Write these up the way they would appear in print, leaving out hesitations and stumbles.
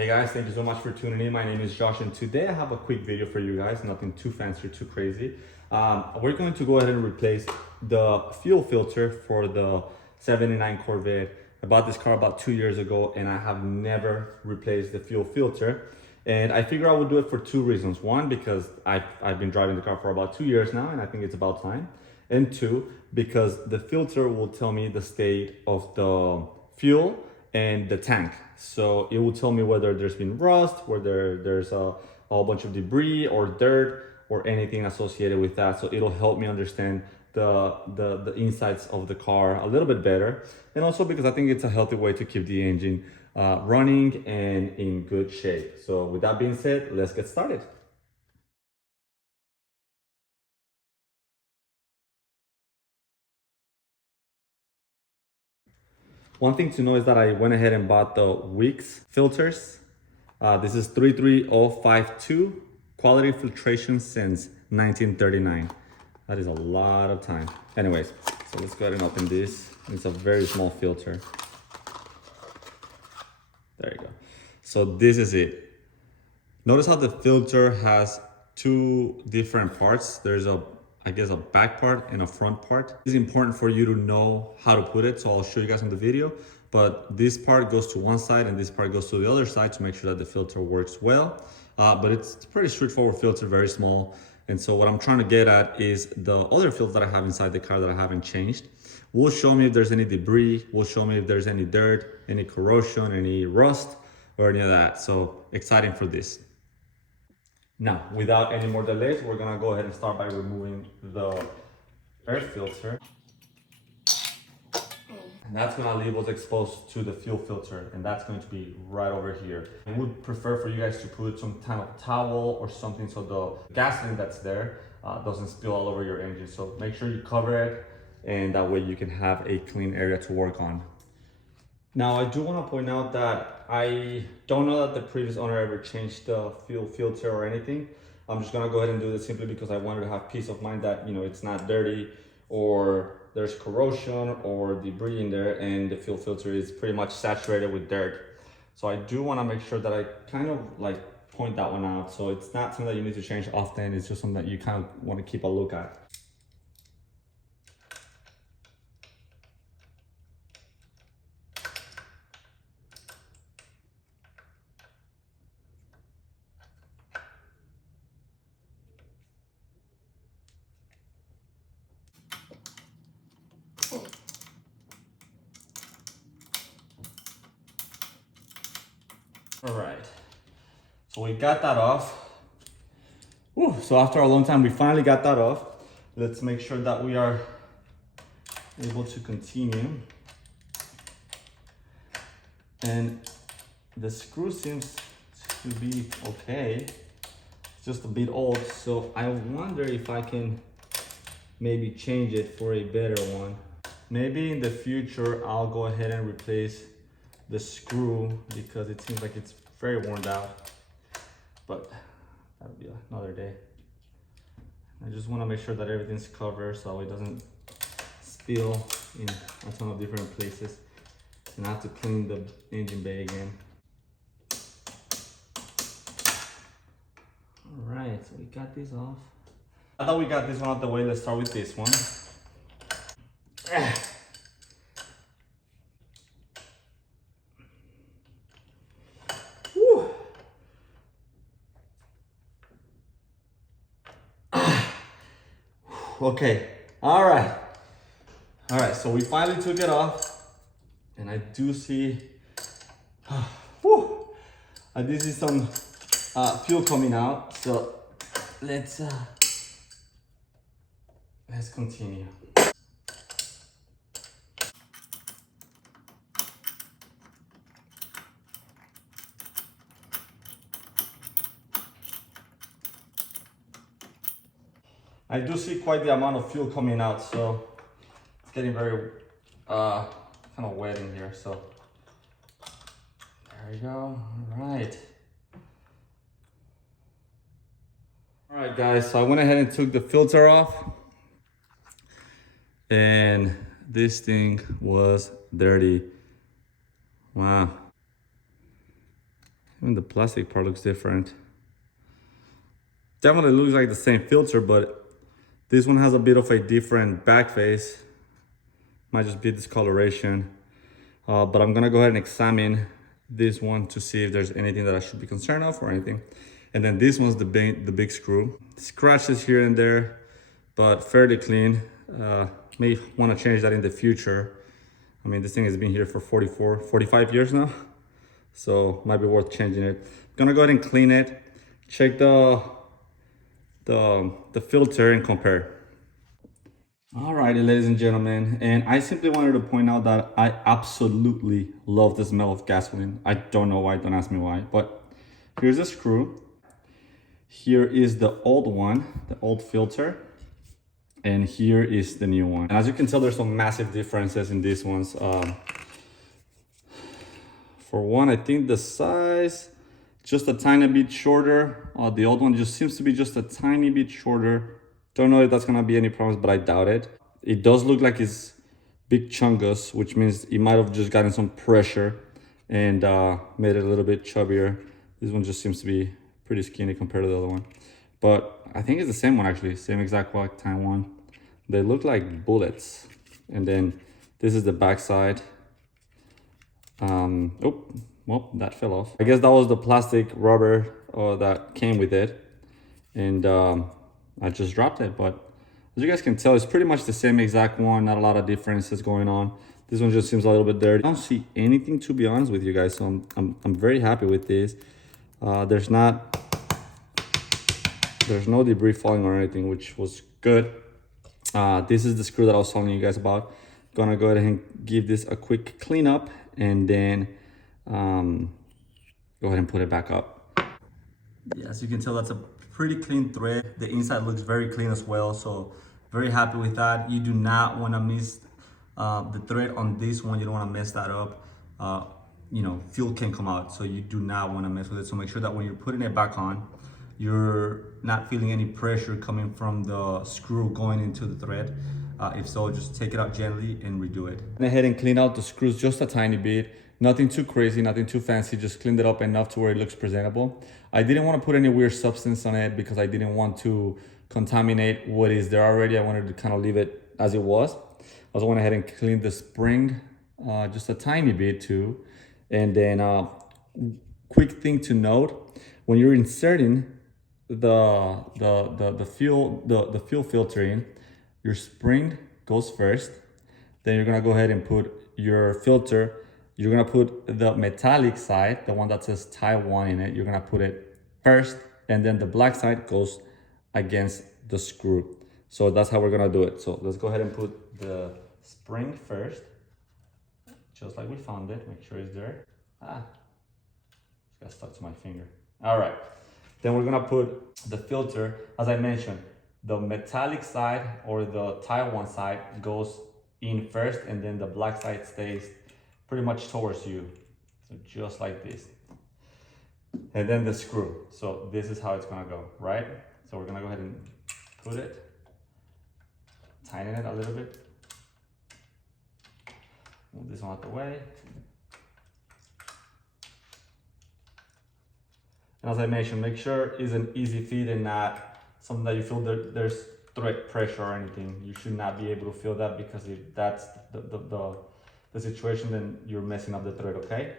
Hey guys, thank you so much for tuning in. My name is Josh and today I have a quick video for you guys, nothing too fancy or too crazy. We're going to go ahead and replace the fuel filter for the 79 Corvette. I bought this car about 2 years ago and I have never replaced the fuel filter. And I figured I would do it for two reasons. One, because I've been driving the car for about 2 years now and I think it's about time. And two, because the filter will tell me the state of the fuel and the tank. So it will tell me whether there's been rust, whether there's a whole bunch of debris or dirt or anything associated with that. So it'll help me understand the insides of the car a little bit better. And also because I think it's a healthy way to keep the engine running and in good shape. So with that being said, let's get started. One thing to know is that I went ahead and bought the Wix filters. This is 33052, quality filtration since 1939. That is a lot of time. Anyways, so let's go ahead and open this. It's a very small filter. There you go. So this is it. Notice how the filter has two different parts. There's I guess a back part and a front part. It's important for you to know how to put it, so I'll show you guys in the video. But this part goes to one side and this part goes to the other side to make sure that the filter works well. But it's pretty straightforward filter, very small. And so what I'm trying to get at is the other filter that I have inside the car that I haven't changed will show me if there's any debris, will show me if there's any dirt, any corrosion, any rust, or any of that. So exciting for this. Now, without any more delays, we're gonna go ahead and start by removing the air filter. And that's gonna leave us exposed to the fuel filter, and that's going to be right over here. I would prefer for you guys to put some kind of towel or something so the gasoline that's there doesn't spill all over your engine. So make sure you cover it, and that way you can have a clean area to work on. Now, I do want to point out that I don't know that the previous owner ever changed the fuel filter or anything. I'm just going to go ahead and do this simply because I wanted to have peace of mind that, you know, it's not dirty or there's corrosion or debris in there and the fuel filter is pretty much saturated with dirt. So I do want to make sure that I kind of like point that one out. So it's not something that you need to change often. It's just something that you kind of want to keep a look at. All right, so we got that off. Whew, so after a long time, we finally got that off. Let's make sure that we are able to continue. And the screw seems to be okay. It's just a bit old, so I wonder if I can maybe change it for a better one. Maybe in the future, I'll go ahead and replace the screw because it seems like it's very worn out, but that'll be another day. I just want to make sure that everything's covered so it doesn't spill in a ton of different places, and I have to clean the engine bay again. All right, so we got this off. I thought we got this one out the way. Let's start with this one. Okay, all right, so we finally took it off, and I do see, I do see some fuel coming out, so let's continue. I do see quite the amount of fuel coming out, so it's getting very kind of wet in here. So there we go. All right, guys. So I went ahead and took the filter off, and this thing was dirty. Wow. Even the plastic part looks different. Definitely looks like the same filter, but this one has a bit of a different back face. Might just be discoloration. But I'm gonna go ahead and examine this one to see if there's anything that I should be concerned of or anything. And then this one's the big screw. Scratches here and there, but fairly clean. May want to change that in the future. I mean, this thing has been here for 45 years now, so might be worth changing it. I'm gonna go ahead and clean it, check the filter and compare. Alrighty, ladies and gentlemen, and I simply wanted to point out that I absolutely love the smell of gasoline. I don't know why, don't ask me why, but here's a screw. Here is the old one, the old filter, and here is the new one. And as you can tell, there's some massive differences in these ones. For one, I think the size, just a tiny bit shorter. The old one just seems to be just a tiny bit shorter. Don't know if that's gonna be any problems, but I doubt it. It does look like it's big chungus, which means it might have just gotten some pressure and made it a little bit chubbier. This one just seems to be pretty skinny compared to the other one. But I think it's the same one actually, same exact black tan one. They look like bullets. And then this is the back side. Oh, well, that fell off. I guess that was the plastic rubber that came with it. And I just dropped it, but as you guys can tell, it's pretty much the same exact one, not a lot of differences going on. This one just seems a little bit dirty. I don't see anything, to be honest with you guys, so I'm very happy with this. There's no debris falling or anything, which was good. This is the screw that I was telling you guys about. Gonna go ahead and give this a quick cleanup and then go ahead and put it back up. Yeah, as you can tell, that's a pretty clean thread. The inside looks very clean as well, so very happy with that. You do not want to miss the thread on this one. You don't want to mess that up. You know, fuel can come out, so you do not want to mess with it. So make sure that when you're putting it back on, you're not feeling any pressure coming from the screw going into the thread. If so, just take it out gently and redo it. Went ahead and clean out the screws just a tiny bit. Nothing too crazy, nothing too fancy, just cleaned it up enough to where it looks presentable. I didn't want to put any weird substance on it because I didn't want to contaminate what is there already. I wanted to kind of leave it as it was. I also went ahead and cleaned the spring just a tiny bit too. And then quick thing to note, when you're inserting the fuel filter in, your spring goes first. Then you're gonna go ahead and put your filter. You're gonna put the metallic side, the one that says Taiwan in it, you're gonna put it first, and then the black side goes against the screw. So that's how we're gonna do it. So let's go ahead and put the spring first, just like we found it. Make sure it's there. It got stuck to my finger. All right. Then we're gonna put the filter. As I mentioned, the metallic side or the Taiwan side goes in first, and then the black side stays pretty much towards you. So just like this. And then the screw. So this is how it's gonna go, right? So we're gonna go ahead and put it, tighten it a little bit. Move this one out the way. And as I mentioned, make sure it's an easy fit and not something that you feel there's thread pressure or anything. You should not be able to feel that, because if that's the situation, then you're messing up the thread, okay?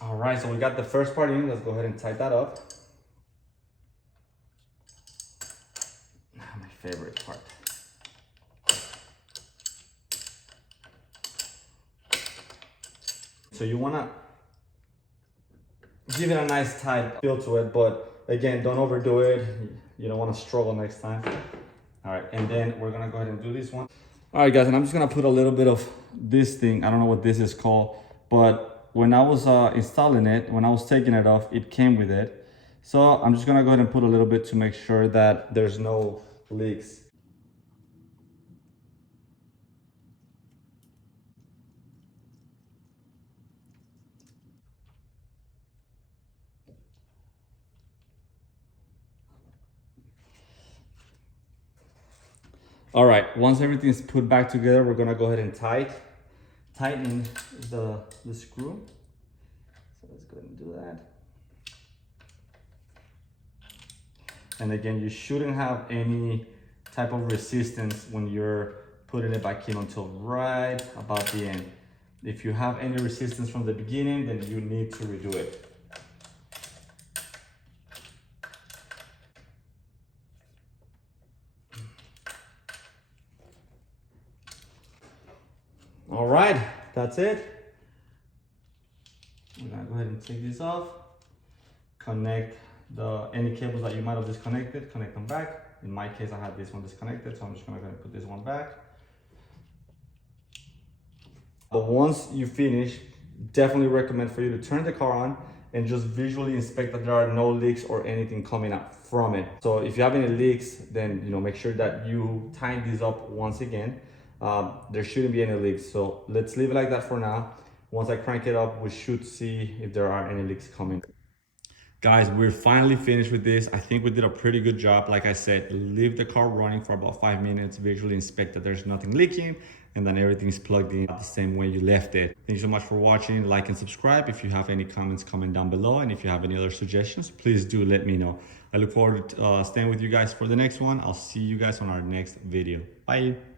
All right, so we got the first part in. Let's go ahead and tighten that up. My favorite part. So you wanna give it a nice tight feel to it, but again, don't overdo it. You don't wanna struggle next time. All right, and then we're gonna go ahead and do this one. All right, guys, and I'm just gonna put a little bit of this thing. I don't know what this is called, but when I was installing it, when I was taking it off, it came with it. So I'm just gonna go ahead and put a little bit to make sure that there's no leaks. All right, once everything's put back together, we're gonna go ahead and tighten the screw. So let's go ahead and do that. And again, you shouldn't have any type of resistance when you're putting it back in until right about the end. If you have any resistance from the beginning, then you need to redo it. All right, that's it. I'm gonna go ahead and take this off. Connect any cables that you might have disconnected, connect them back. In my case, I had this one disconnected, so I'm just gonna go ahead and put this one back. But once you finish, definitely recommend for you to turn the car on and just visually inspect that there are no leaks or anything coming up from it. So if you have any leaks, then make sure that you tighten these up once again. There shouldn't be any leaks, so let's leave it like that for now. Once I crank it up, we should see if there are any leaks coming. Guys, we're finally finished with this. I think we did a pretty good job. Like I said, leave the car running for about 5 minutes, visually inspect that there's nothing leaking, and then everything's plugged in the same way you left it. Thank you so much for watching. Like and subscribe. If you have any comments, comment down below. And if you have any other suggestions, please do let me know. I look forward to staying with you guys for the next one. I'll see you guys on our next video. Bye.